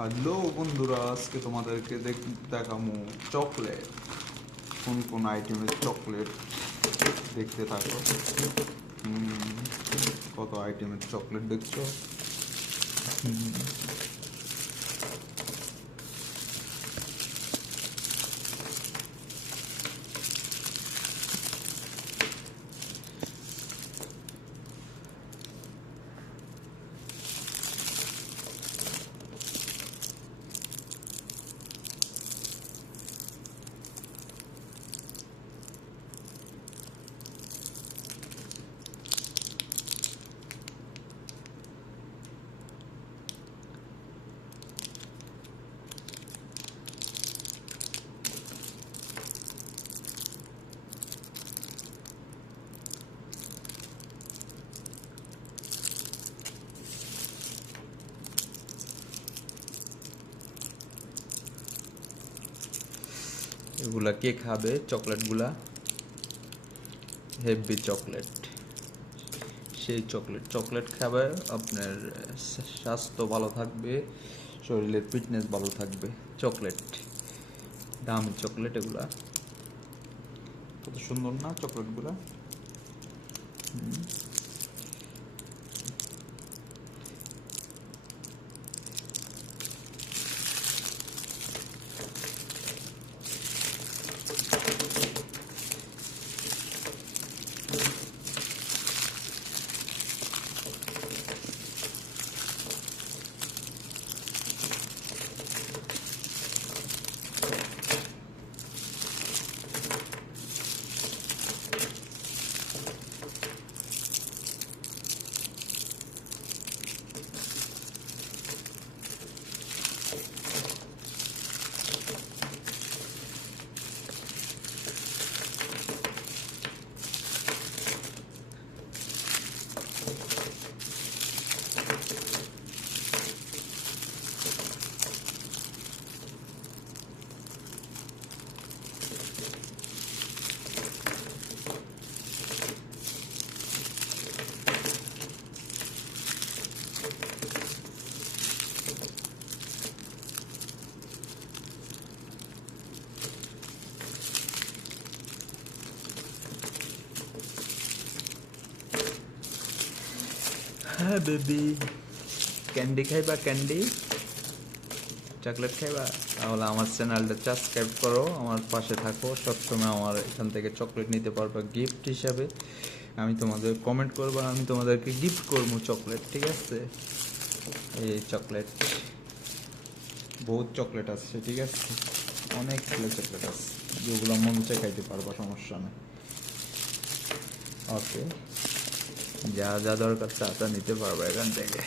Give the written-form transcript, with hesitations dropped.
Hello বন্ধুরা, আজকে তোমাদেরকে দেখাবো চকলেট। কোন কোন আইটেমের চকলেট দেখতে থাকো। কত আইটেমের চকলেট দেখছো? এগুলা কে খাবে? চকলেটগুলা হেভি চকলেট, সেই চকলেট খাবে, আপনার স্বাস্থ্য ভালো থাকবে, শরীরের ফিটনেস ভালো থাকবে। চকলেট, দামি চকলেট এগুলা। কত সুন্দর না চকলেটগুলা? হ্যাঁ বেবি, ক্যান্ডি খাইবা? ক্যান্ডি চকলেট খাইবা? তাহলে আমার চ্যানেলটা সাবস্ক্রাইব করো, আমার পাশে থাকো, সবসময় আমার এখান থেকে চকলেট নিতে পারবা গিফট হিসাবে। আমি তোমাদের কমেন্ট করবো, আমি তোমাদেরকে গিফট করবো চকলেট, ঠিক আছে? এই চকলেট, বহুত চকলেট আছে, ঠিক আছে? অনেক চকলেট আছে, যেগুলো মন চায় খাইতে পারবা, সমস্যা নেই। ওকে, যা যা দরকার তা তা নিতে পারবা এখান থেকে।